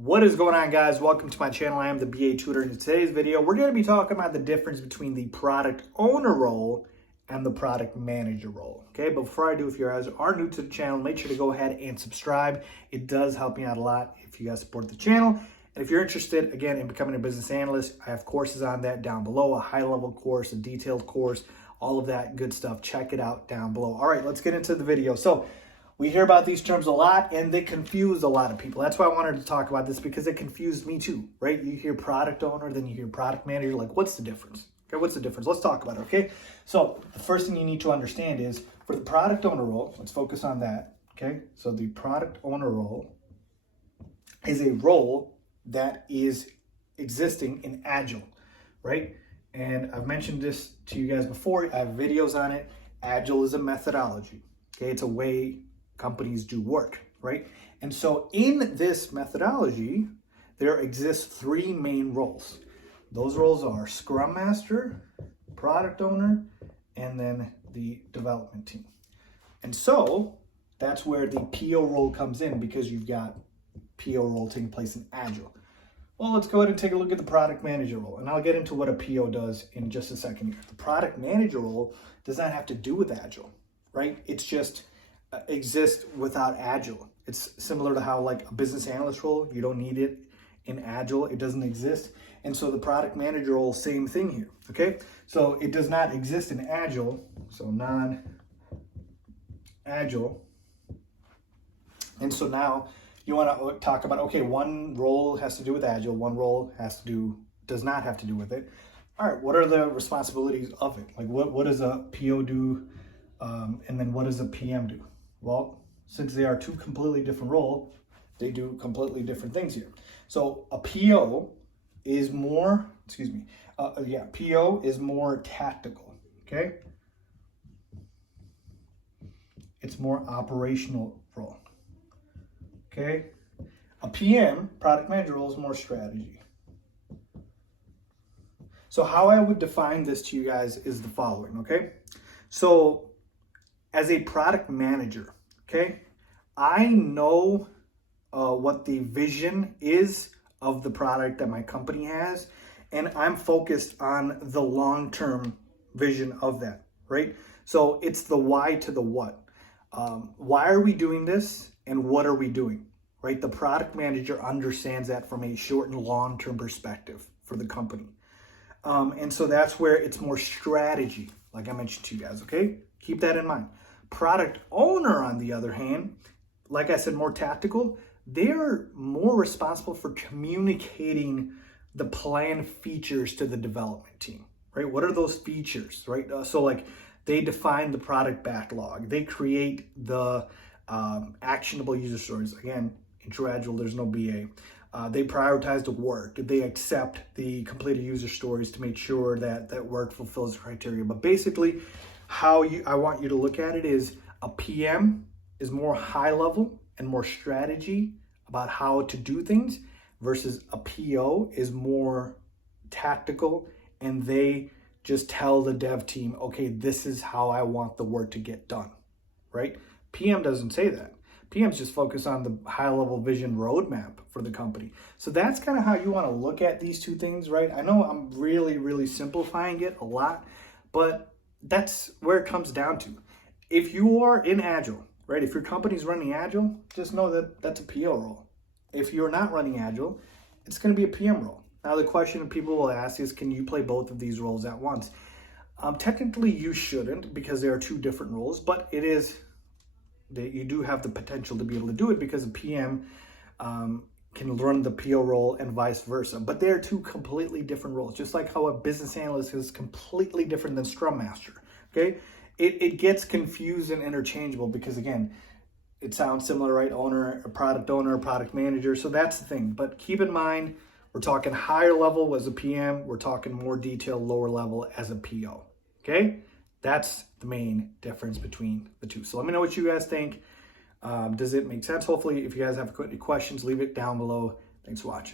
What is going on, guys? Welcome to my channel. I am the BA Tutor. In today's video, we're going to be talking about the difference between the product owner role and the product manager role. Okay, but before I do, if you guys are new to the channel, make sure to go ahead and subscribe. It does help me out a lot if you guys support the channel. And if you're interested, again, in becoming a business analyst, I have courses on that down below, a high-level course, a detailed course, all of that good stuff. Check it out down below. All right, let's get into the video. So we hear about these terms a lot, and they confuse a lot of people. That's why I wanted to talk about this, because it confused me too, right? You hear product owner, then you hear product manager. Like, what's the difference? Okay, what's the difference? Let's talk about it, okay? So the first thing you need to understand is, for the product owner role, let's focus on that, okay? So the product owner role is a role that is existing in Agile, right? And I've mentioned this to you guys before. I have videos on it. Agile is a methodology, okay? It's a way companies do work, right? And so in this methodology, there exists three main roles. Those roles are Scrum Master, Product Owner, and then the development team. And so that's where the PO role comes in, because you've got PO role taking place in Agile. Well, let's go ahead and take a look at the product manager role, and I'll get into what a PO does in just a second here. The product manager role does not have to do with Agile, right? It's just exist without Agile. It's similar to how, like, a business analyst role, you don't need it in Agile. It doesn't exist. And so the product manager role, same thing here, okay? So it does not exist in Agile, so non-Agile. And so now you want to talk about, okay, one role has to do with Agile, one role does not have to do with it. All right, what are the responsibilities of it? Like, what does a PO do, and then what does a PM do? Well, since they are two completely different roles, they do completely different things here. So a PO is more, PO is more tactical, okay? It's more operational role, okay? A PM, product manager role, is more strategy. So how I would define this to you guys is the following, okay? So as a product manager, okay, I know what the vision is of the product that my company has, and I'm focused on the long-term vision of that, right? So it's the why to the what. Why are we doing this, and what are we doing, right? The product manager understands that from a short and long-term perspective for the company. And so that's where it's more strategy, like I mentioned to you guys, okay? Keep that in mind. Product owner, on the other hand, like I said, more tactical. They're more responsible for communicating the planned features to the development team, right? What are those features, right? So like, they define the product backlog. They create the actionable user stories. Again, in true Agile, there's no BA. They prioritize the work. They accept the completed user stories to make sure that that work fulfills the criteria. But basically, I want you to look at it is, a PM is more high level and more strategy about how to do things, versus a PO is more tactical, and they just tell the dev team, okay, this is how I want the work to get done, right? PM doesn't say that. PM's just focused on the high level vision roadmap for the company. So that's kind of how you want to look at these two things, right? I know I'm really simplifying it a lot, but that's where it comes down to. If you are in Agile, right? If your company's running Agile, just know that that's a PO role. If you're not running Agile, it's going to be a PM role. Now, the question people will ask is, can you play both of these roles at once? Technically, you shouldn't, because they are two different roles, but it is that you do have the potential to be able to do it, because a PM can run the PO role and vice versa. But they are two completely different roles, just like how a business analyst is completely different than Scrum Master, okay? It gets confused and interchangeable because, again, it sounds similar, right? Owner, a product manager. So that's the thing. But keep in mind, we're talking higher level as a PM. We're talking more detailed, lower level as a PO, okay? That's the main difference between the two. So let me know what you guys think. Does it make sense? Hopefully, if you guys have any questions, leave it down below. Thanks for watching.